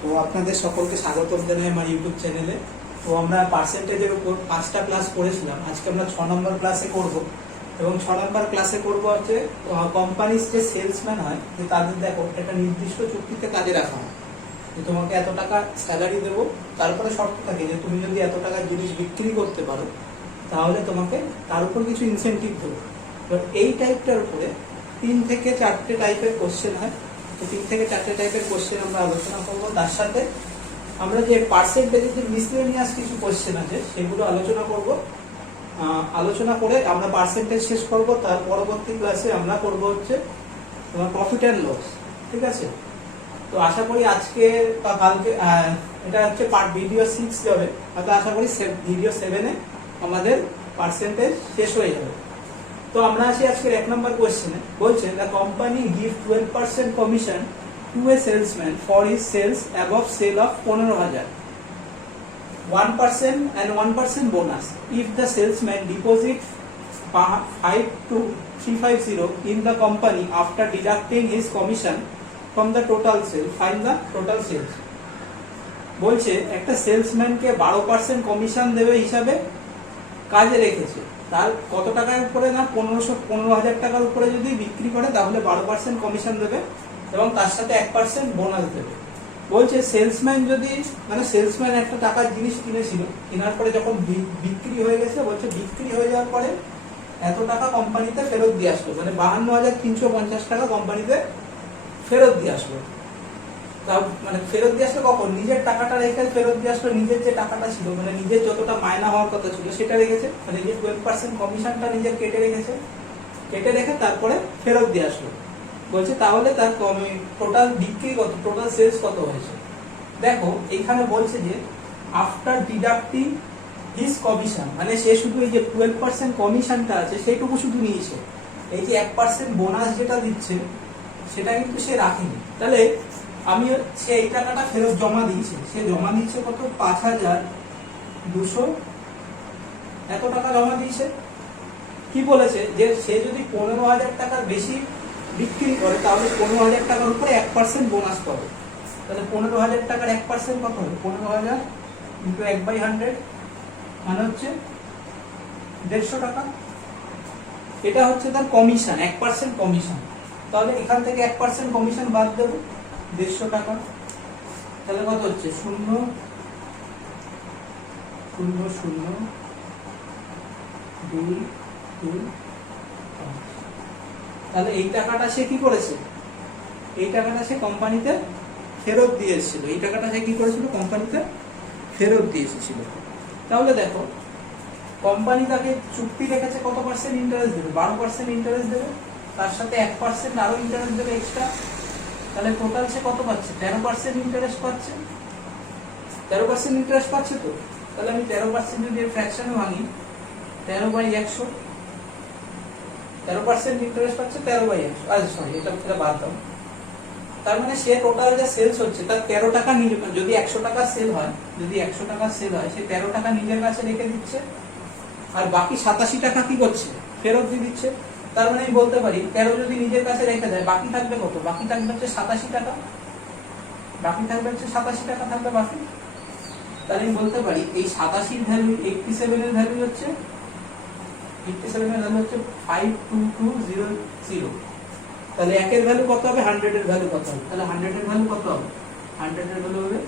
তো আপনাদের সকলকে স্বাগতম জানাই আমার ইউটিউব চ্যানেলে। তো আমরা পার্সেন্টেজের উপর 5টা ক্লাস করেছিলাম, আজকে আমরা 6 নম্বর ক্লাসে করব। এবং 6 নম্বর ক্লাসে করব হচ্ছে কোম্পানির যে সেলসম্যান হয়, যে তাদের দেখো একটা নির্দিষ্ট চুক্তিতে কাজে রাখা হয় যে তোমাকে এত টাকা স্যালারি দেবো, তারপরে শর্ত থাকে যে তুমি যদি এত টাকার জিনিস বিক্রি করতে পারো তাহলে তোমাকে তার উপর কিছু ইনসেন্টিভ দেবো। এবার এই টাইপটার উপরে 3 থেকে 4টে টাইপের কোশ্চেন হয়। তো 3 থেকে 4টে টাইপের কোশ্চেন আমরা আলোচনা করবো। তার সাথে আমরা যে পার্সেন্টেজের যে মিসলেনিয়াস কিছু কোশ্চেন আছে সেগুলো আলোচনা করব। আলোচনা করে আমরা পার্সেন্টেজ শেষ করব। তার পরবর্তী ক্লাসে আমরা করব হচ্ছে তোমার প্রফিট অ্যান্ড লস। ঠিক আছে? তো আশা করি আজকে বা কালকে এটা হচ্ছে ভিডিও 6 যাবে, হয়তো আশা করি ভিডিও 7-এ আমাদের পার্সেন্টেজ শেষ হয়ে যাবে। তো আমরা আসি আজকের 1 নম্বর কোশ্চেনে। বলছে the company give 12% commission to a salesman for his sales above sale of 15,000, 1% and 1% bonus if the salesman deposits 5,350 in the company after deducting his commission from the total sale. Find the total sales. বলছে একটা সেলসম্যানকে 12% commission দেবে হিসাবে কাজে রেখেছে, তার কত টাকার উপরে না 15,000 টাকার উপরে যদি বিক্রি করে তাহলে 12% কমিশন দেবে এবং তার সাথে 1% বোনাস দেবে। বলছে সেলসম্যান যদি সেলসম্যান একটা টাকার জিনিস কিনেছিল, কেনার পরে যখন বিক্রি হয়ে গেছে, বলছে বিক্রি হয়ে যাওয়ার পরে এত টাকা কোম্পানিতে ফেরত দিয়ে আসলো, 52,350 টাকা কোম্পানিতে ফেরত দিয়ে আসলো। তাও ফেরত দিয়ে আসলো কখন? নিজের টাকাটা রেখে ফেরত দিয়ে আসলো। নিজের যে টাকাটা ছিল, নিজের যতটা মায়না হওয়ার কথা ছিল সেটা রেখেছে, যে 12% কমিশনটা নিজের কেটে রেখেছে, কেটে রেখে তারপরে ফেরত দিয়ে আসলো। বলছে তাহলে তার টোটাল বিক্রি কত, টোটাল সেলস কত হয়েছে। দেখো এখানে বলছে যে আফটার ডিডাক্টিং হিজ কমিশন, সে শুধু এই যে 12% কমিশনটা আছে সেইটুকু শুধু নিয়েছে, এই যে 1% বোনাস যেটা দিচ্ছে সেটা কিন্তু সে রাখেনি। তাহলে সে এই টাকাটা ফেরত জমা দিয়েছে, সে জমা দিচ্ছে কত? 5,200 এত টাকা জমা দিয়েছে। কি বলেছে যে সে যদি 15,000 টাকার বেশি বিক্রি করে তাহলে 15,000 টাকার উপরে 1% বোনাস পাবে। তাহলে 15,000 টাকার 1% কত হবে? 15,000 ইন্টু 1/100 হচ্ছে 150 টাকা। এটা হচ্ছে তার কমিশন, 1% কমিশন। তাহলে এখান থেকে 1% কমিশন বাদ দেবো, 150 টাকা। তাহলে কত হচ্ছে? 0 0 0 2 2। তাহলে এই টাকাটা সে কি করেছে? এই টাকাটা সে কোম্পানিতে ফেরত দিয়ে এসেছিল। এই টাকাটা সে কি করেছিল? কোম্পানিতে ফেরত দিয়ে এসেছিল। তাহলে দেখো কোম্পানি তাকে চুক্তি রেখেছে কত পার্সেন্ট ইন্টারেস্ট দেবে? 12% ইন্টারেস্ট দেবে, তার সাথে 1% আরো ইন্টারেস্ট দেবে এক্সট্রা। তাহলে টোটাল সে কত পাচ্ছে? 13% ইন্টারেস্ট পাচ্ছে। 13% ইন্টারেস্ট পাচ্ছে। তো তাহলে আমি 13% যদি ফ্র্যাকশনে ভাঙি, 13/100, 13% ইন্টারেস্ট পাচ্ছে 13/100। আচ্ছা সরি, এটা বাদ দাও। তার সে টোটাল যে সেলস হচ্ছে তার 13 টাকা নিজে, যদি 100 টাকা সেল হয়, যদি 100 টাকা সেল হয়, সে 13 টাকা নিজের কাছে রেখে দিচ্ছে, আর বাকি 87 টাকা কি করছে? ফেরত দিয়ে দিচ্ছে। তার আমি বলতে পারি 13 যদি নিজের কাছে রেখে দেয়, বাকি থাকবে কত? বাকি থাকবে হচ্ছে 87 টাকা। বাকি থাকবে হচ্ছে 87 টাকা থাকবে বাকি। তাহলে আমি বলতে পারি এই 87 ভ্যালু, 87 এর ভ্যালু হচ্ছে 5220। তাহলে 1 এর ভ্যালু কত হবে? 100 এর ভ্যালু কত হবে? তাহলে 100 এর ভ্যালু কত হবে? 100 এর ভ্যালু হবে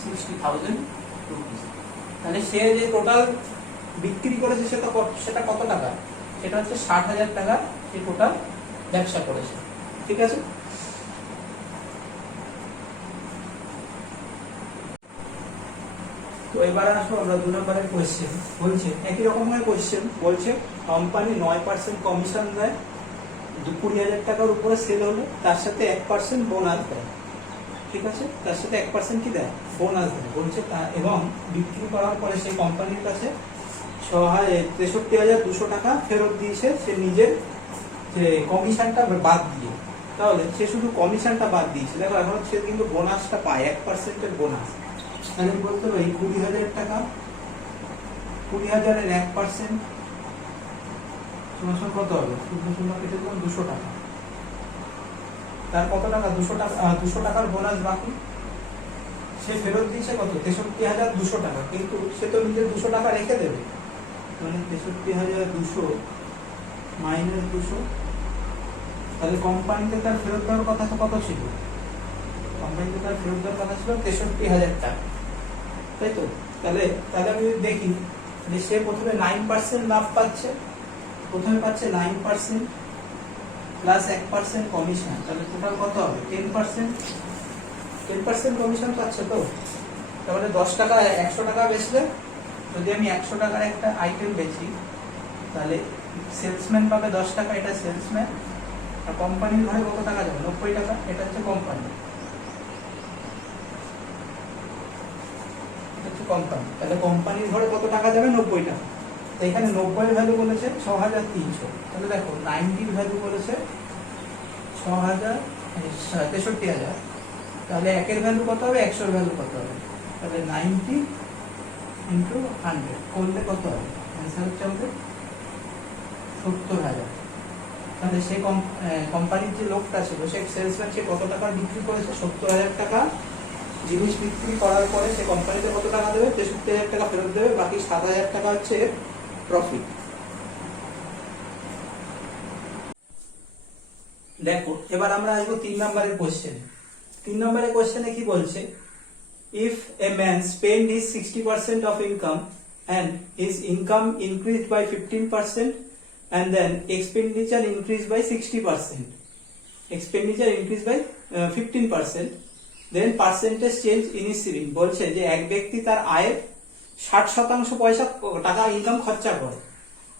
60,000 রুপিস। তাহলে সে যে টোটাল বিক্রি করেছে সেটা কত টাকা? সেটা হচ্ছে 60,000 টাকা সে টোটাল ব্যবসা করেছে। ঠিক আছে? তো এবার আসবো আমরা 2 নম্বরের কোয়েশ্চেন। বলছে একই রকমের কোয়েশ্চেন। বলছে কোম্পানি 9% কমিশন দেয় 20,000 টাকার উপরে সেল হলে, তার সাথে 1% বোনাস দেয়। ঠিক আছে? তার সাথে 1% কি দেয়? বোনাস দেয়। বলছে এবং বিক্রি করার পরে সেই কোম্পানির কাছে 63,200 টাকা ফেরত দিয়েছে সে নিজের যে কমিশনটা বাদ দিয়ে। তাহলে সে শুধু কমিশনটা বাদ দিয়েছে। দেখো এখন সে কিন্তু বোনাসটা পায়, 1% এর বোনাস। তাহলে বলতে পারি 20,000 টাকা, 20,000 এর 1% কত হবে? 0 কেটে দিলাম 200 টাকা। তার কত টাকা, 200 টাকা, 200 টাকার বোনাস বাকি, সে ফেরত দিয়েছে কত, 63,200 টাকা, কিন্তু সে তো নিজের 200 টাকা রেখে দেবে, মানে 63,200 মাইনাস 200, তাহলে কোম্পানিতে তার ফেরত দেওয়ার কথা কত ছিল, কোম্পানিতে তার ফেরত দেওয়ার কথা ছিল 63,000 টাকা, তাই তো। তাহলে তাহলে আমি যদি দেখি যে সে প্রথমে 9% লাভ পাচ্ছে, প্রথমে পাচ্ছে 9% প্লাস 1% কমিশন, তাহলে টোটাল কত হবে 10% কমিশন পাচ্ছে তো। তাহলে 10 টাকা 100 টাকা বেচলে, যদি আমি 100 টাকার একটা আইটেম বেচি, তাহলে সেলসম্যান পাবে 10 টাকা, এটা সেলসম্যান, আর কোম্পানির ঘরে কত টাকা যাবে, 90 টাকা, এটা হচ্ছে কোম্পানি, কোম্পানি। তাহলে কোম্পানির ঘরে কত টাকা যাবে, 90 টাকা। তো এখানে 90 ভ্যালু বলেছে 6,300, তাহলে দেখো 90 ভ্যালু বলেছে 63,000, তাহলে একের ভ্যালু কত হবে, 100 ভ্যালু কত হবে, তাহলে 90 ইন্টু 100 করলে কত হবে, অ্যান্সার হচ্ছে আমাদের 70,000। তাহলে সে কোম্পানির যে লোকটা ছিল, সে সেলসম্যান, সে কত টাকা বিক্রি করেছে, 70,000 টাকা জিনিস বিক্রি করার পরে সে কোম্পানিতে কত টাকা দেবে, 63,000 টাকা ফেরত দেবে, বাকি 7,000 টাকা হচ্ছে প্রফিট। দেখো এবার আমরা আসবো 3 নম্বরের কোশ্চেন। 3 নম্বরের কোশ্চেনে কি বলছে, if a man spend his 60% of income and his income increased by 15% and then expenditure increased by 60%, expenditure increased by 15%, then percentage change in his saving। বলছে যে এক ব্যক্তি তার আয়ের 60% টাকা ইনকাম খরচা করে,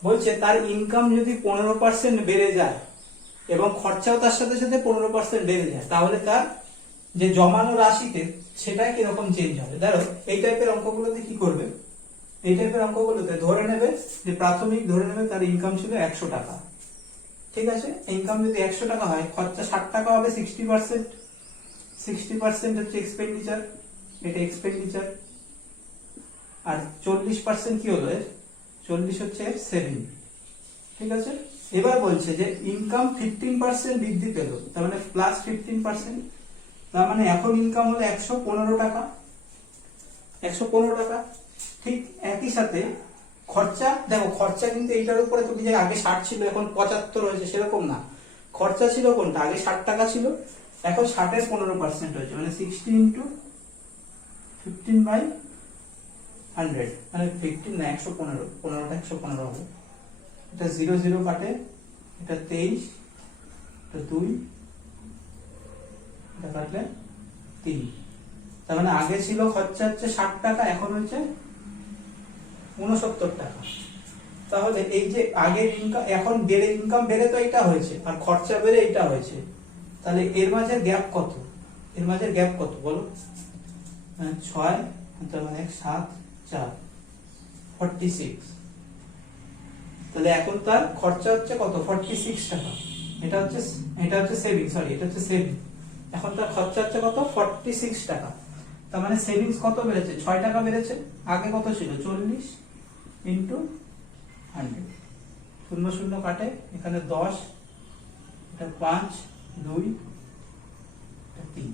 বলছে তার ইনকাম যদি 15% বেড়ে যায় এবং খরচাও তার সাথে সাথে 15% বেড়ে যায়, তাহলে তার যে জমানো রাশিতে সেটা কিরকম চেঞ্জ হবে। ধরো এই টাইপের অঙ্কগুলোতে কি করবে, এই টাইপের অঙ্কগুলোতে ধরে নেবে যে প্রাথমিক ধরে নেবে তার ইনকাম ছিল 100 টাকা, ঠিক আছে। ইনকাম যদি 100 টাকা হয়, খরচা 60 টাকা হবে, 60% হচ্ছে এক্সপেন্ডিচার, এটা এক্সপেন্ডিচার, আর 40% কি হলো, 40 হচ্ছে সেভিং, ঠিক আছে। এবার বলছে যে ইনকাম 15% বৃদ্ধি পেল, তার মানে প্লাস 15%, তার মানে এখন ইনকাম হলো 115 টাকা, 115 টাকা। ঠিক একই সাথে খরচা, দেখো খরচা কিন্তু এইটার উপরে, তুমি যে আগে 60 ছিল এখন 75 হয়েছে সেরকম না, খরচা ছিল কোনটা, আগে 60 টাকা ছিল, এখন 60 এর 15% হয়েছে, মানে 60 ইন্টু 15/100, মানে 15 না 115, 15টা 115 হবে, এটা 0 0 কাটে, এটা 23, এটা 2, এটা কাটলে 3, তার মানে আগে ছিল খরচা হচ্ছে 60 টাকা, এখন হচ্ছে 69 টাকা। তাহলে এই যে আগের ইনকাম, এখন বেড়ে ইনকাম বেড়ে তো এটা হয়েছে, আর খরচা বেড়ে এটা হয়েছে, তাহলে এর মাঝে গ্যাপ কত, এর মাঝে গ্যাপ কত বলো, 6 তার মানে 7 4 46, তাহলে এখন তার খরচা হচ্ছে কত, 46 টাকা, এটা হচ্ছে সেভিং, সরি এটা হচ্ছে সেভিং, এখন তার খরচা হচ্ছে কত, 46 টাকা। তার মানে সেভিংস কত বেড়েছে, 6 টাকা বেড়েছে, আগে কত ছিল 40 ইন্টু 100, 0 0 কাটে, এখানে 10, এটা 5 2 এটা 3,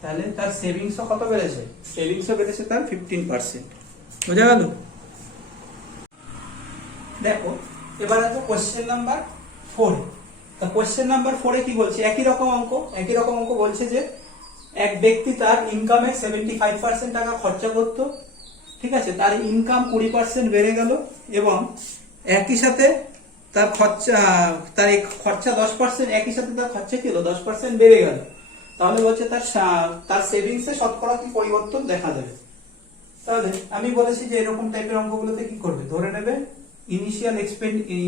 তাহলে তার সেভিংসও কত বেড়েছে, সেভিংসও বেড়েছে তার 15%, বোঝা গেল। দেখো এবার আসবো কোশ্চেন নাম্বার 4। তো কোশ্চেন নাম্বার 4 এ কি বলছে, একই রকম অঙ্ক বলছে যে এক ব্যক্তি তার ইনকামের 75% টাকা খরচা করত, ঠিক আছে, তার ইনকাম 20% বেড়ে গেল এবং একই সাথে তার খরচা 10%, একই সাথে তার খরচা কি হলো 10% বেড়ে গেল, তাহলে বলছে তার সেভিংসে শতকরা কি পরিবর্তন দেখা যাবে। তাহলে আমি বলেছি যে এরকম টাইপের অঙ্কগুলোতে কি করবে, ধরে নেবে ইনিশিয়াল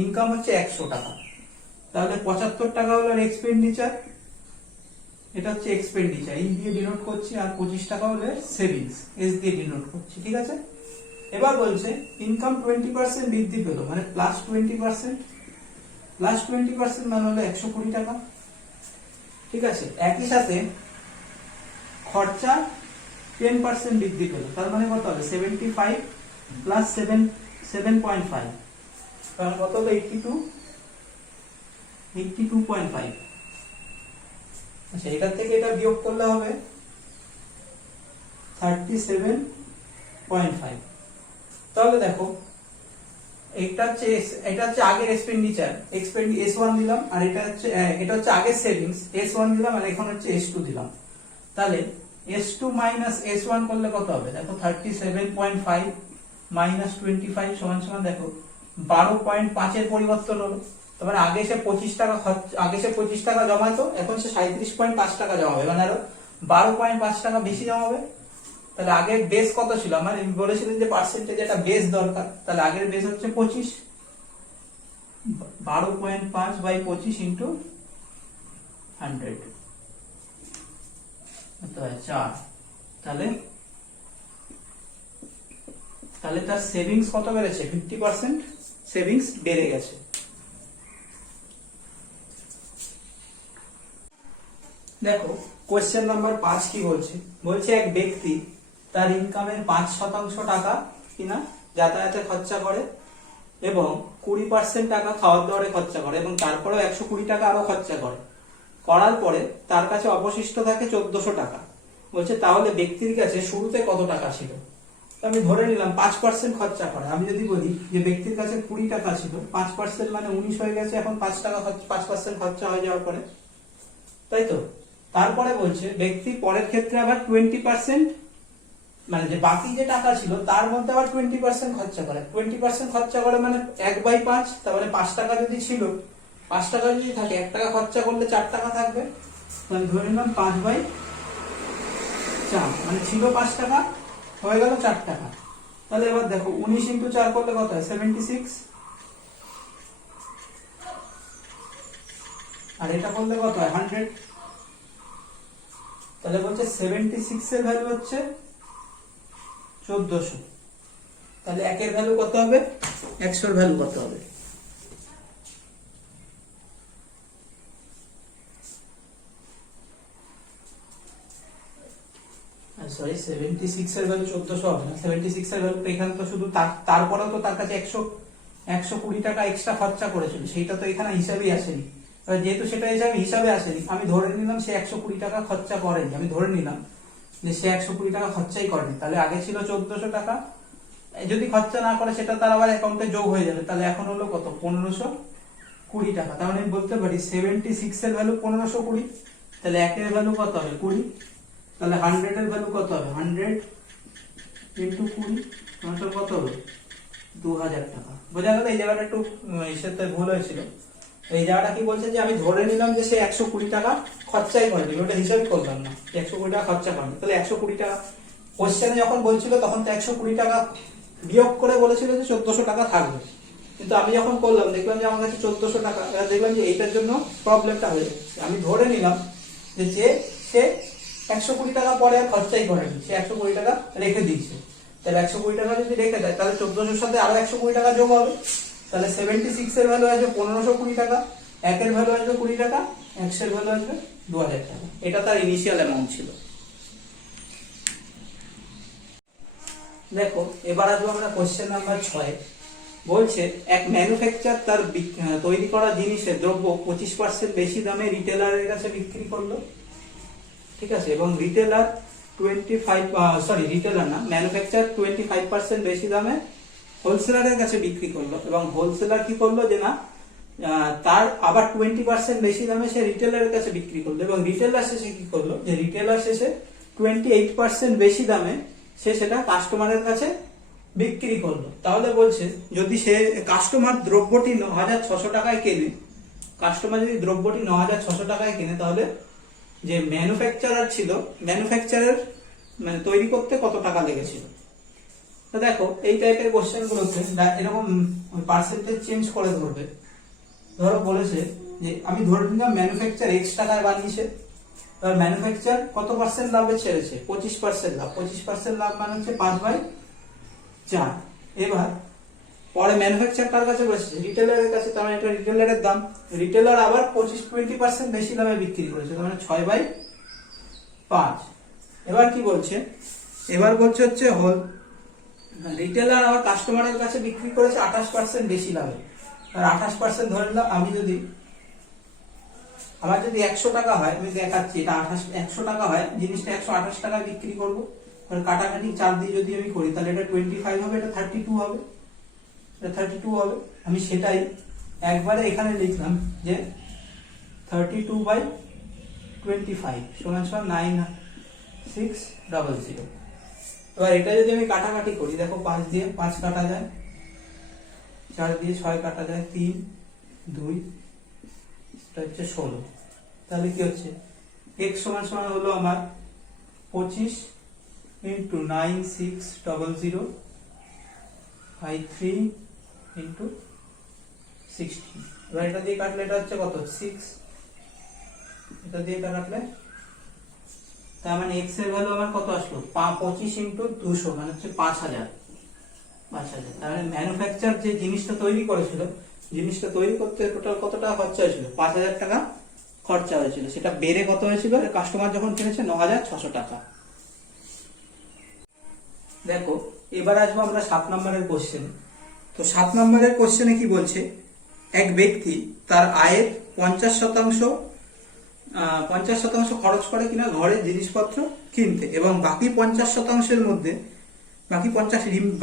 ইনকাম হচ্ছে 100 টাকা, তাহলে 75 টাকা হলো এক্সপেন্ডিচার, এটা হচ্ছে এক্সপেন্ডিচার, এই দিয়ে ডিনোট করছি, আর 25 টাকা হলো সেভিংস, এস দিয়ে ডিনোট করছি, ঠিক আছে। এবার বলছে ইনকাম 20% বৃদ্ধি পেল, মানে প্লাস 20%, প্লাস 20% মানে হলো 120 টাকা, ঠিক আছে। একই সাথে খরচা 10% বৃদ্ধি পেল, তার মানে কত হবে 75 প্লাস 7.5, কারণ কত হলো 82, 82.5। আচ্ছা, এটার থেকে এটা বিয়োগ করলে হবে 37.5। তাহলে দেখো এটা হচ্ছে আগের এক্সপেন্ডিচার S1 দিলাম, আর এটা হচ্ছে আগের সেভিংস S1 দিলাম, আর এখন হচ্ছে S2 দিলাম। তাহলে S2 মাইনাস S1 করলে কত হবে? দেখো 37.5 মাইনাস 25 সমান সমান দেখো 12.5 এর পরিবর্তন হলো। তারপরে আগে সে 25 টাকা জমাতো, এখন সে 37.5 টাকা জমাবে, মানে আরো 12.5 টাকা বেশি জমাবে। তাহলে আগের বেস কত ছিল? আমার বলেছিলেন যে পার্সেন্টেজ একটা বেস দরকার, তাহলে আগের বেস হচ্ছে 25, 12.5 বাই 25 ইন্টু 100 4। তাহলে তার সেভিংস কত বেড়েছে? 50% সেভিংস বেড়ে গেছে। দেখো কোশ্চেন নাম্বার 5 কি বলছে? বলছে এক ব্যক্তি তার ইনকামের 5% টাকা কিনা যাতায়াতে খরচা করে এবং 20% টাকা খাওয়ার দাওয়ারে খরচা করে, এবং তারপরেও 120 টাকা আরো খরচা করে। করার পরে তার কাছে অবশিষ্ট থাকে 1400 টাকা। বলছে তাহলে ব্যক্তির কাছে শুরুতে কত টাকা ছিল? আমি ধরে নিলাম 5% খরচা করে। আমি যদি বলি যে ব্যক্তির কাছে 20 টাকা ছিল, 5% মানে 19 হয়ে গেছে, এখন 5% খরচা হয়ে যাওয়ার পরে, তাই তো? তারপরে বলছে ব্যক্তি পরের ক্ষেত্রে আবার 20%, মানে যে বাকি যে টাকা ছিল তার মধ্যে আবার 20% খরচা করে। 20% খরচা করে মানে 1/5, তার মানে 5 টাকা যদি ছিল, 5 টাকা যদি থাকে, 1 টাকা খরচা করলে 4 টাকা থাকবে। তাহলে ধরে নিলাম 5/4, মানে ছিল 5 টাকা, হয়ে গেল 4 টাকা। তাহলে এবার দেখো 19 ইন্টু 4 করলে কত হয়? 76, আর এটা করলে কত হয়? 100। তাহলে বলছে 76 এর ভ্যালু হচ্ছে 1400। তাহলে একের ভ্যালু কত হবে? 100 এর ভ্যালু কত হবে? সরি, 76 এর ভ্যালু 1400 হবে না। 76 এর ভ্যালু এখানে তো শুধু তারপরেও তো তার কাছে 120 টাকা এক্সট্রা খরচা করেছিল, সেইটা তো এখানে হিসাবেই আসেনি। যেহেতু সেটা হিসাবে আসেনি, আমি ধরে নিলাম সে 120 টাকা খরচা করেনি। আমি ধরে নিলাম যে সে 120 টাকা খরচাই করেনি। তাহলে আগে ছিল 1400 টাকা, যদি খরচা না করে সেটা তার আবার অ্যাকাউন্টে যোগ হয়ে যাবে। তাহলে এখন হলো কত? 1520 টাকা। তাহলে আমি বলতে পারি 76 এর ভ্যালু 1520। তাহলে একের ভ্যালু কত হবে? 20। তাহলে 100 এর ভ্যালু কত হবে? 100 ইন্টু 20 মানে কত হবে? 2000 টাকা। বোঝা গেল? এই জায়গাটা একটু হিসেবে ভুল হয়েছিল। এই জায়গাটা কি বলছে যে আমি ধরে নিলাম যে সে 120 টাকা খরচাই করেনি, ওটা হিসাব করলাম না 120 টাকা খরচা করেনি। তাহলে 120 টাকা কোশ্চেনে যখন বলছিল তখন তো 120 টাকা বিয়োগ করে বলেছিল যে 1400 টাকা থাকবে, কিন্তু আমি যখন করলাম দেখলাম যে আমার কাছে 1400 টাকা, দেখলাম যে এইটার জন্য প্রবলেমটা হয়ে যাচ্ছে। আমি ধরে নিলাম যে সে 120 টাকা পরে আর খরচাই করেনি, সে 120 টাকা রেখে দিয়েছে। তাহলে 120 টাকা যদি রেখে দেয় তাহলে 1400 সাথে আরো 120 টাকা যোগ হবে। তাহলে 76 এর ভ্যালু আসবে 1520 টাকা, একের ভ্যালু আসবে 20 টাকা, 100 এর ভ্যালু আসবে 2000 টাকা। এটা তার ইনিশিয়াল অ্যামাউন্ট ছিল। দেখো এবার আসবো আমরা কোশ্চেন নাম্বার 6। বলছে এক ম্যানুফ্যাকচার তার তৈরি করা জিনিসের দ্রব্য 25% বেশি দামে রিটেলারের কাছে বিক্রি করলো, ঠিক আছে, এবং রিটেলার ম্যানুফ্যাকচার 25% বেশি দামে হোলসেলারের কাছে বিক্রি করলো, এবং হোলসেলার কি করলো যে না তার আবার 20% বেশি দামে সে রিটেলারের কাছে বিক্রি করলো, এবং রিটেলার শেষে কি করলো যে রিটেলার শেষে 28% বেশি দামে সে সেটা কাস্টমারের কাছে বিক্রি করলো। তাহলে বলছে যদি সে কাস্টমার দ্রব্যটি 9600 টাকায় কেনে, কাস্টমার যদি দ্রব্যটি 9600 টাকায় কেনে, তাহলে যে ম্যানুফ্যাকচারার ছিল, ম্যানুফ্যাকচারের মানে তৈরি করতে কত টাকা লেগেছিল। তো দেখো এই টাইপের কোশ্চেন গুলোতে এরকম পার্সেন্টেজ চেঞ্জ করে ধরবে। ধরো বলেছে যে আমি ধরে নিলাম ম্যানুফ্যাকচার X টাকায় বানিয়েছে, এবার ম্যানুফ্যাকচার কত পার্সেন্ট লাভে ছেড়েছে? 25% লাভ। 25% লাভ মানে হচ্ছে 5/4। এবার পরে ম্যানুফ্যাকচার কার কাছে বসেছে? রিটেলারের কাছে। তার মানে এটা রিটেলারের দাম, রিটেলার আবার 20% বেশি দামে বিক্রি করেছে, তার মানে 6/5। এবার কি বলছে? এবার বলছে হচ্ছে রিটেলার আবার কাস্টমারের কাছে বিক্রি করেছে 28% বেশি লাভে। আর 28% ধরে নিলাম, আমি যদি আমার যদি 100 টাকা হয়, আমি দেখাচ্ছি এটা 100 টাকা হয়, জিনিসটা 128 টাকায় বিক্রি করব। আর কাটাকাটি 4 দিয়ে যদি আমি করি তাহলে এটা 25 হবে, এটা 32 হবে, এটা 32 হবে। আমি সেটাই একবারে এখানে লিখলাম যে 32/25 সমান সমান 9600। এবার এটা যদি আমি কাটাকাটি করি, দেখো 5 দিয়ে 5 কাটা যায়, 4 দিয়ে 6 কাটা যায়, 3 2 এটা হচ্ছে 16। তাহলে কি হচ্ছে, x সমান সমান হলো আমার 25 ইন্টু 9600/3 ইন্টু 16। এবার এটা দিয়ে কাটলে এটা হচ্ছে কত, 6। এটা দিয়ে এটা কাটলে তার মানে x এর ভ্যালু আমার কত আসলো, 25 ইন্টু 200 মানে হচ্ছে 5000। তাহলে ম্যানুফ্যাকচার যে জিনিসটা তৈরি করেছিল, জিনিসটা তৈরি করতে টোটাল কত টাকা খরচা হয়েছিল, 5000 টাকা খরচা হয়েছিল। সেটা বেড়ে কত হয়েছিল, কাস্টমার যখন কিনেছে 9600 টাকা। দেখো এবার আসবো আমরা 7 নম্বরের কোশ্চেন। তো 7 নম্বরের কোশ্চেনে কি বলছে, এক ব্যক্তি তার আয়ের 50% খরচ করে কিনা ঘরের জিনিসপত্র কিনতে, এবং বাকি 50%-এর মধ্যে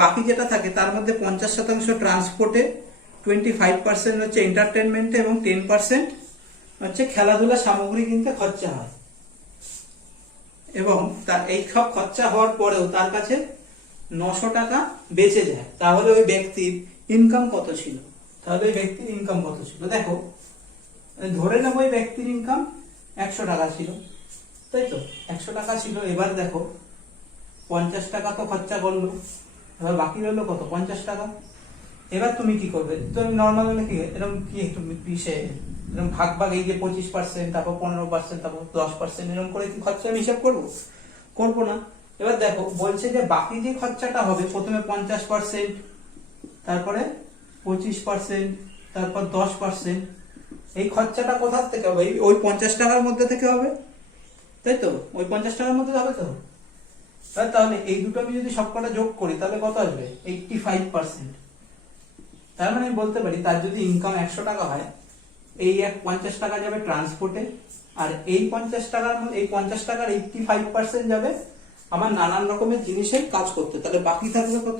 বাকি যেটা থাকে তার মধ্যে 50% ট্রান্সপোর্টে, 25% হচ্ছে এন্টারটেনমেন্টে এবং 10% হচ্ছে খেলাধুলা সামগ্রী কিনতে খরচা হয়। এবং তার এই সব খরচা হওয়ার পরেও তার কাছে 900 টাকা বেঁচে যায়। তাহলে ওই ব্যক্তির ইনকাম কত ছিল? দেখো ধরে নেব ওই ব্যক্তির ইনকাম 100 টাকা ছিল, তাই তো 100 টাকা ছিল। এবার দেখো 50 টাকা তো খরচা করলো, এবার বাকি রইলো কত, 50 টাকা। এবার তুমি কি করবে, তুমি নর্মাল কি এরকম কি একটু এরকম ভাগ এই যে 25%, তারপর 15%, তারপর 10% এরকম করে কি খরচা আমি হিসাব করবো না। এবার দেখো বলছে যে বাকি যে খরচাটা হবে, প্রথমে 50%, তারপরে 25%, তারপর 10%। এই খরচাটা কোথা থেকে হবে, ওই 50 টাকার মধ্যে থেকে হবে, তাই তো ওই 50 টাকার মধ্যে হবে। তো তাহলে এই দুটো আমি যদি সবকটা যোগ করি তাহলে কত আসবে, 85%। তার মানে আমি বলতে পারি তার যদি ইনকাম 100 টাকা হয়, এই 50 টাকা যাবে ট্রান্সপোর্টে, আর এই 50 টাকার 85% যাবে আমার নানান রকমের জিনিসের কাজ করতে। তাহলে বাকি থাকবে কত,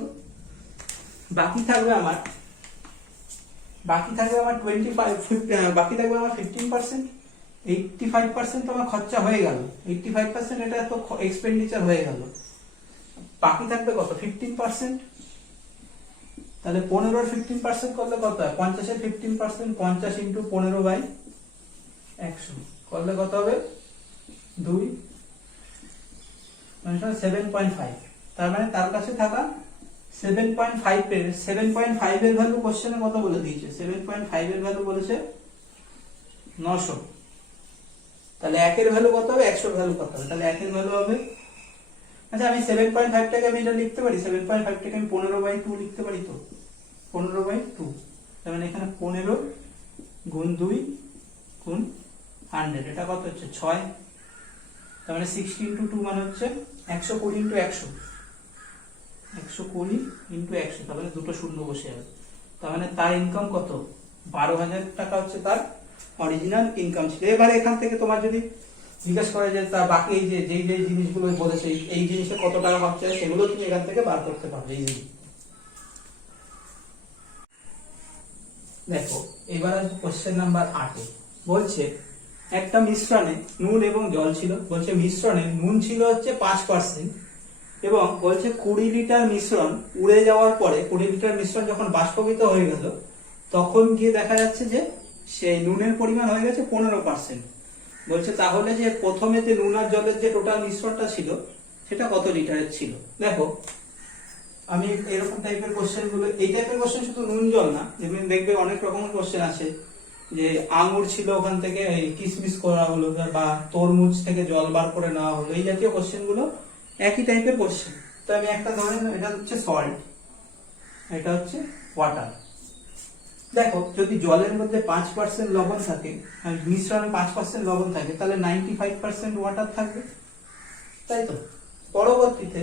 বাকি থাকবে আমার 15%। 85% তো আমার খরচা হয়ে গেল, 85% এটা তো এক্সপেন্ডিচার হয়ে গেল। বাকি থাকবে কত, 15%। তাহলে 15 এর 15% করলে কত হয়, 50 এর 15%, 50 ইন্টু 15/100 করলে কত হবে, 2 মানে 7.5। তার মানে তার কাছে থাকা 7.5 এর ভ্যালু কোশ্চেনে কত বলে দিয়েছে, 7.5 এর ভ্যালু বলেছে 900। তাহলে 1 এর ভ্যালু কত হবে, 100 এর ভ্যালু কত হবে, তাহলে 1 এর ভ্যালু হবে, আচ্ছা আমি 7.5 টাকে আমি এটা লিখতে পারি, 7.5 টাকে আমি 15/2 লিখতে পারি। তো 15/2 তার মানে এখানে 15 গুণ 2 গুণ 100, এটা কত হচ্ছে 6। তার মানে 60 ইন্টু 2 মানে হচ্ছে 120 ইন্টু 100, 120 ইন্টু 100। তার মানে দুটো শূন্য বসে যাবে। তার মানে তার ইনকাম কত, 12,000 টাকা হচ্ছে তার অরিজিনাল ইনকাম ছিল। এবারে এখান থেকে তোমার যদি জিজ্ঞাসা করে যে তার বাকি এই যে যেই জিনিসগুলো বলেছে এই জিনিসে কত টাকা খরচা হয়, সেগুলো তুমি এখান থেকে বার করতে পারবে ইজিলি। দেখো এবার আসবে কোশ্চেন নাম্বার 8 এ। বলছে একটা মিশ্রণে নুন এবং জল ছিল। বলছে মিশ্রণে নুন ছিল হচ্ছে 5%, এবং বলছে 20 লিটার মিশ্রণ উড়ে যাওয়ার পরে, 20 লিটার মিশ্রণ যখন বাষ্পীভূত হয়ে গেল, তখন গিয়ে দেখা যাচ্ছে যে সেই নুনের পরিমাণ হয়ে গেছে 15%। বলছে তাহলে যে প্রথমে যে নুন আর জলের যে টোটাল মিশ্রণটা ছিল সেটা কত লিটারের ছিল। দেখো আমি এরকম টাইপের কোশ্চেন গুলো, এই টাইপের কোশ্চেন শুধু নুন জল না, যেমন দেখবে অনেক রকমের কোশ্চেন আছে যে আঙুর ছিল ওখান থেকে কিশমিশ করা হলো, বা তরমুজ থেকে জল বার করে নেওয়া হলো, এই জাতীয় কোশ্চেন গুলো একই টাইপের কোশ্চেন। তো আমি একটা ধরে নিলাম, এটা হচ্ছে সল্ট, এটা হচ্ছে ওয়াটার। দেখো যদি জলের মধ্যে 5% লবণ থাকে, মিশ্রণে 5% লবণ থাকে, তাহলে 95% ওয়াটার থাকবে, তাই তো। পরবর্তীতে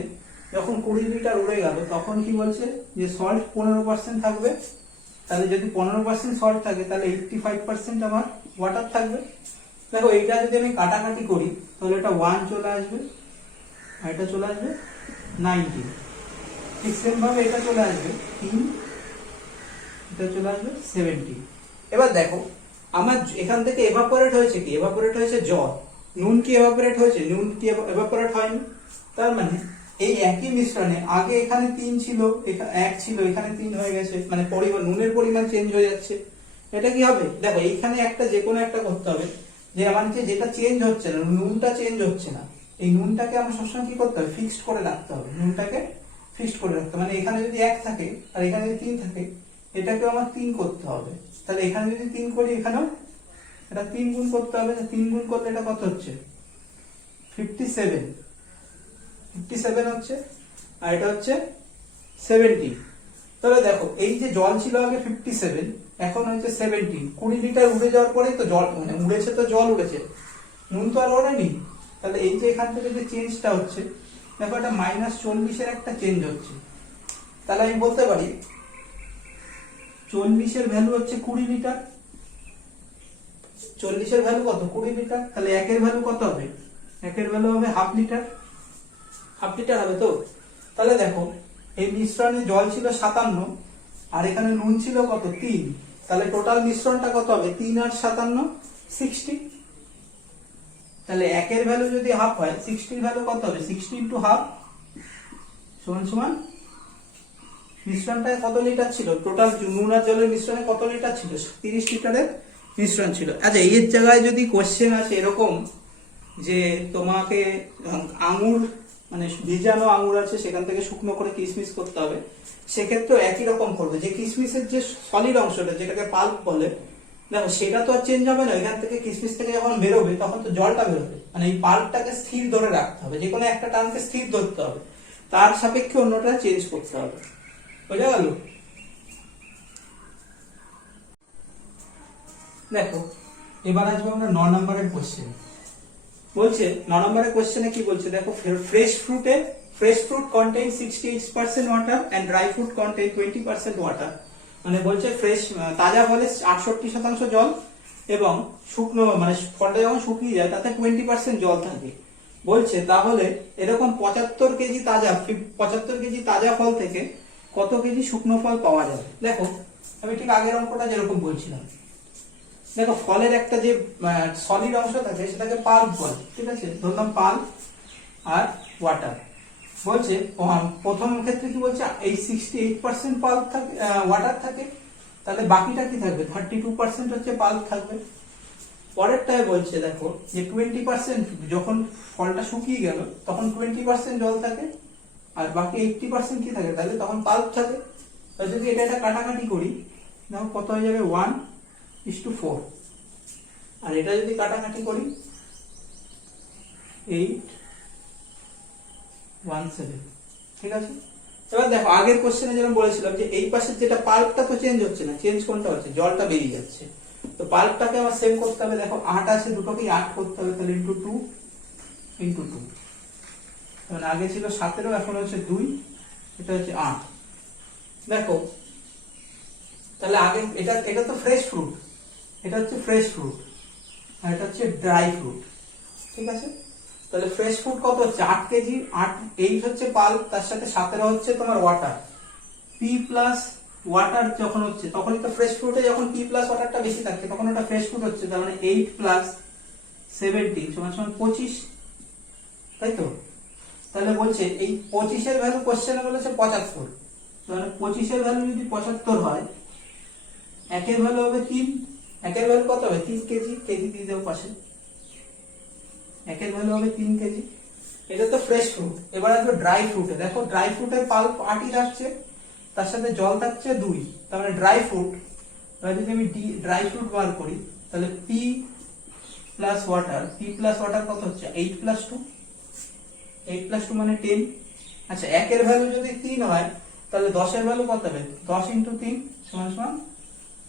যখন 20 লিটার উড়ে গেল, তখন কি বলছে যে সল্ট 15% থাকবে। তাহলে যদি 15% সল্ট থাকে তাহলে 85% আমার ওয়াটার থাকবে। দেখো এইটা যদি আমি কাটাকাটি করি তাহলে এটা 1 চলে আসবে আর এটা চলে আসবে 90। ঠিক সেম ভাবে এটা চলে আসবে 3, এটা চলে আসবে 70। এবার দেখো আমার এখান থেকে এভাপোরেট হয়েছে কি, এভাপোরেট হয়েছে জল। নুন কি এভাপোরেট হয়েছে? নুন কি এভাপোরেট হয়নি। তার মানে এই একই মিশ্রণে আগে এখানে 3 ছিল, 1 ছিল, এখানে 3 হয়ে গেছে, মানে পরিমাণ নুনের পরিমাণ চেঞ্জ হয়ে যাচ্ছে। এটা কি হবে? দেখো এইখানে একটা যে কোনো একটা করতে হবে, যে আমার যেটা চেঞ্জ হচ্ছে না, নুনটা চেঞ্জ হচ্ছে না, এই নুনটাকে আমার সবসময় কি করতে হবে? ফিক্সড করে রাখতে হবে। নুনটাকে ফিক্সড করে রাখতে হবে, মানে এখানে যদি 1 থাকে আর এখানে যদি 3 থাকে, এটাকে আমার 3 করতে হবে। তাহলে এখানে যদি 3 করি, এখানেও এটা 3 গুণ করতে হবে। 3 গুণ করলে এটা কত হচ্ছে? 57 হচ্ছে, আর এটা হচ্ছে 70। তাহলে দেখো এই যে জল ছিল আগে 57, এখন হচ্ছে 70। 20 লিটার উড়ে যাওয়ার পরে তো জল, মানে উড়েছে তো জল উড়েছে, নুন তো আর ওড়েনি। তাহলে এই যে এখান থেকে যে চেঞ্জটা হচ্ছে, দেখো এটা -40 এর একটা চেঞ্জ হচ্ছে। তাহলে আমি বলতে পারি 40 এর ভ্যালু হচ্ছে 20 লিটার। 40 এর ভ্যালু কত? 20 লিটার। তাহলে 1 এর ভ্যালু কত হবে? 1 এর ভ্যালু হবে হাফ লিটার। হাফ লিটার হবে তো। তাহলে দেখো এই মিশ্রণে জল ছিল 57 আর এখানে নুন ছিল কত? 3। তাহলে টোটাল মিশ্রণটা কত হবে? 3 আর 57 60। তাহলে 1 এর ভ্যালু যদি হাফ হয়, 60 এর ভ্যালু কত হবে? 60 ইনটু হাফ সমান মিশ্রণটায় কত লিটার ছিল? টোটাল নুন আর জলের মিশ্রণে কত লিটার ছিল? 30 লিটারের মিশ্রণ ছিল। আচ্ছা এর জায়গায় যদি কোশ্চেন আছে এরকম যে তোমাকে আঙুর, মানে ভিজানো আঙুর আছে, সেখান থেকে শুকনো করে কিশমিশ করতে হবে, সেক্ষেত্রে একই রকম করবে। যে কিশমিশের যে সলিড অংশটা, যেটাকে পাল্প বলে, দেখো সেটা তো আর চেঞ্জ হবে না। এখান থেকে কিশমিশ থেকে যখন বেরোবে তখন তো জলটা বেরোবে, মানে এই পাল্পটাকে স্থির ধরে রাখতে হবে, যে কোনো একটা টানকে স্থির ধরতে হবে, তার সাপেক্ষে অন্যটা চেঞ্জ করতে হবে। বোঝা গেল? দেখো এবার আসবো আমরা 9 নম্বরের কোশ্চেন। বলছে 9 নম্বরের কোশ্চেনে কি বলছে দেখো, fresh fruit contain 68% water and dry fruit contain 20% water. মানে বলছে ফ্রেশ, তাজা ফলে 68% জল এবং শুকনো, মানে ফলটা যখন শুকিয়ে যায় তাতে 20% জল থাকে। বলছে তাহলে এরকম 75 কেজি তাজা ফল থেকে কত কেজি শুকনো ফল পাওয়া যাবে? দেখো আমি ঠিক আগের অঙ্কটা যেরকম বলছিলাম, দেখো ফলের একটা যে সলিড অংশ থাকে সেটাকে পাল্প বলে, ঠিক আছে? ধরলাম পাল্প আর ওয়াটার। বলছে প্রথম ক্ষেত্রে কি বলছে, এই 68% পাল্প থাকে, ওয়াটার থাকে, তাহলে বাকিটা কি থাকবে? 32% হচ্ছে পাল্প থাকবে। পরেরটায় বলছে দেখো যে 20% যখন ফলটা শুকিয়ে গেল তখন 20% জল থাকে আর বাকি 80% কি থাকে? তাহলে তখন পাল্প থাকে। যদি এটা কাটাকাটি করি, দেখো কত হয়ে যাবে? 1:4। আর এটা যদি কাটাকাটি করি 8:17, ঠিক আছে? এবার দেখো আগের কোশ্চেনে যেরকম বলেছিলাম যে এই পাশের যেটা পাল্পটা তো চেঞ্জ হচ্ছে না, চেঞ্জ কোনটা হচ্ছে? জলটা বেরিয়ে যাচ্ছে। তো পাল্পটাকে আমার সেম করতে হবে। দেখো 8 আছে, দুটোকেই 8 করতে হবে, তাহলে ইনটু 2 ইনটু 2। তাহলে আগে ছিল 17, এখন হচ্ছে 2, এটা হচ্ছে 8। দেখো তাহলে আগে এটা তো ফ্রেশ ফ্রুট, এটা হচ্ছে ফ্রেশ ফ্রুট আর এটা হচ্ছে ড্রাই ফ্রুট, ঠিক আছে? তাহলে ফ্রেশ ফ্রুট কত হচ্ছে? 8 কেজি। 8 হচ্ছে পাল্প, তার সাথে 17 হচ্ছে তোমার ওয়াটার। পি প্লাস ওয়াটার যখন হচ্ছে তখনই তো ফ্রেশ ফ্রুটে, যখন পি প্লাস ওয়াটারটা বেশি থাকে তখন ওটা ফ্রেশ ফ্রুট হচ্ছে। তার মানে 8 প্লাস 70 সমান 25, তাই তো? তাহলে বলছে এই 25 এর ভ্যালু কোশ্চেনে বলেছে 75, তাহলে 25 এর ভ্যালু যদি 75 হয়, 1 এর ভ্যালু হবে 3। 1 এর ভ্যালু কত হবে? 3 কেজি। কেজি দিয়ে দেবো পাশে। 1 এর ভ্যালু হবে 3 কেজি। এটা তো ফ্রেশ ফ্রুট। এবার আসবে ড্রাই ফ্রুটে। দেখো ড্রাই ফ্রুটের পাল্প 8ই থাকছে, তার সাথে জল থাকছে 2। তার মানে ড্রাই ফ্রুট, যদি আমি ড্রাই ফ্রুট বার করি তাহলে পি প্লাস ওয়াটার কত হচ্ছে? 8 প্লাস 2। 8 প্লাস 2 মানে 10। আচ্ছা 1 এর ভ্যালু যদি 3 হয় তাহলে 10 এর ভ্যালু কত হবে? 10 ইনটু 3 সমান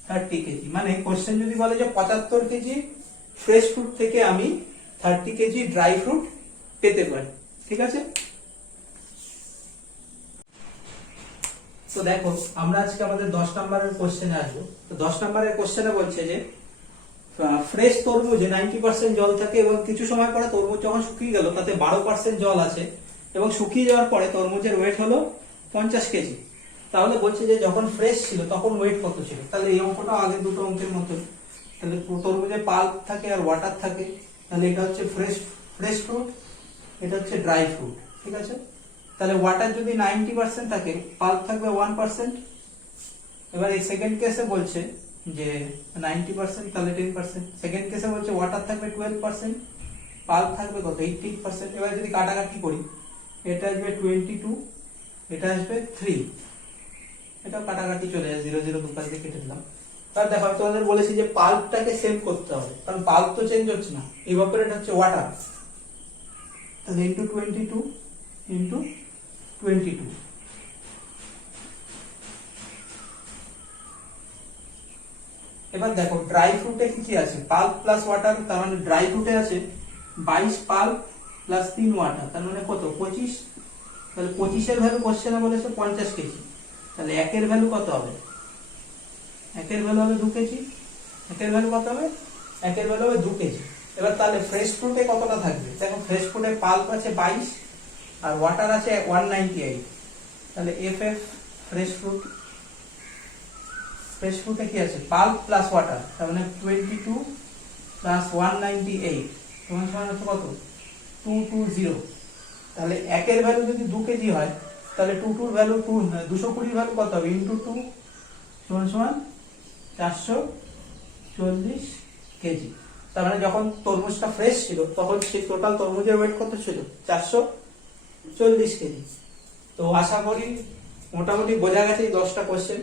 30 কেজি। মানে কোশ্চেন যদি বলে যে 75 কেজি ফ্রেশ ফ্রুট থেকে আমি 30 কেজি ড্রাই ফ্রুট পেতে পারি, ঠিক আছে? তো দেখো আমরা আজকে আমাদের 10 নম্বরের কোশ্চেনে আসবো। তো 10 নম্বরের কোশ্চেনে বলছে যে ফ্রেশ তরমুজে 90% জল থাকে এবং কিছু সময় পরে তরমুজ যখন শুকিয়ে গেল তাতে 12% জল আছে এবং শুকিয়ে যাওয়ার পরে তরমুজের ওয়েট হলো 50 কেজি। তাহলে বলছে যে যখন ফ্রেশ ছিল তখন ওয়েট কত ছিল। তাহলে এই অঙ্কটা আগের দুটো অঙ্কের মতো, তাহলে তরমুজে পাল্প থাকে আর ওয়াটার থাকে, তাহলে এটা হচ্ছে ফ্রেশ ফ্রুট, এটা হচ্ছে ড্রাই ফ্রুট, ঠিক আছে। তাহলে ওয়াটার যদি 90% থাকে, পাল্প থাকবে 1%। এবার এই সেকেন্ড কেসে বলছে যে 90%, তাহলে 10%। সেকেন্ড কেসে বলছে ওয়াটার থাকবে 12%, পাল্প থাকবে কত 18%। এবার যদি কাটাকাটি করি, এটা আসবে 22, এটা আসবে 3, এটা কাটাকাটি চলে যায়, 0 0 দুপাশ দিয়ে কেটে দিলাম। তাহলে দেখো তোমাদের বলেছি যে পাল্পটাকে সেভ করতে হবে, কারণ পাল্প তো চেঞ্জ হচ্ছে না, ইভাপোরেট হচ্ছে ওয়াটার। তাহলে ইনটু 22 ইনটু 22। এবার দেখো ড্রাই ফ্রুটে কি আছে, পাল্প প্লাস ওয়াটার, তার মানে ড্রাই ফ্রুটে আছে 22 পাল্প প্লাস 3 ওয়াটার, তার মানে কত 25। তাহলে 25 এর ভ্যালু কোশ্চেনে বলেছে 50 কেজি। তাহলে একের ভ্যালু কত হবে, একের ভ্যালু হবে 2 কেজি। একের ভ্যালু কত হবে, একের ভ্যালু হবে 2 কেজি। এবার তাহলে ফ্রেশ ফ্রুটে কতটা থাকবে, দেখো ফ্রেশ ফ্রুটে পাল্প আছে 22 আর ওয়াটার আছে 198। তাহলে F F fresh fruit, fresh ফ্রুটে কি আছে পাল্প প্লাস ওয়াটার, তার মানে 22 প্লাস 198 তোমার সমান হচ্ছে কত 220। তাহলে একের ভ্যালু যদি 2 কেজি হয়, তাহলে 22 ভ্যালু 220 ভ্যালু কত হবে ইনটু 2 সমান সমান 440 কেজি। তার মানে যখন তরমুজটা ফ্রেশ ছিল তখন সেই টোটাল তরমুজের ওয়েট কত ছিল 440 কেজি। তো আশা করি মোটামুটি বোঝা গেছে এই 10টা কোশ্চেন।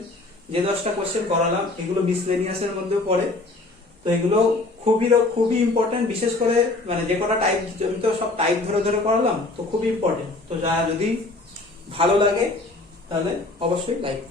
যে 10টা কোশ্চেন করালাম এগুলো মিসলেনিয়াসের মধ্যে পড়ে, তো এগুলো খুবই ইম্পর্টেন্ট, বিশেষ করে মানে যে কটা টাইপ, আমি তো সব টাইপ ধরে ধরে করালাম, তো খুবই ইম্পর্টেন্ট। তো যা যদি ভালো লাগে তাহলে অবশ্যই লাইক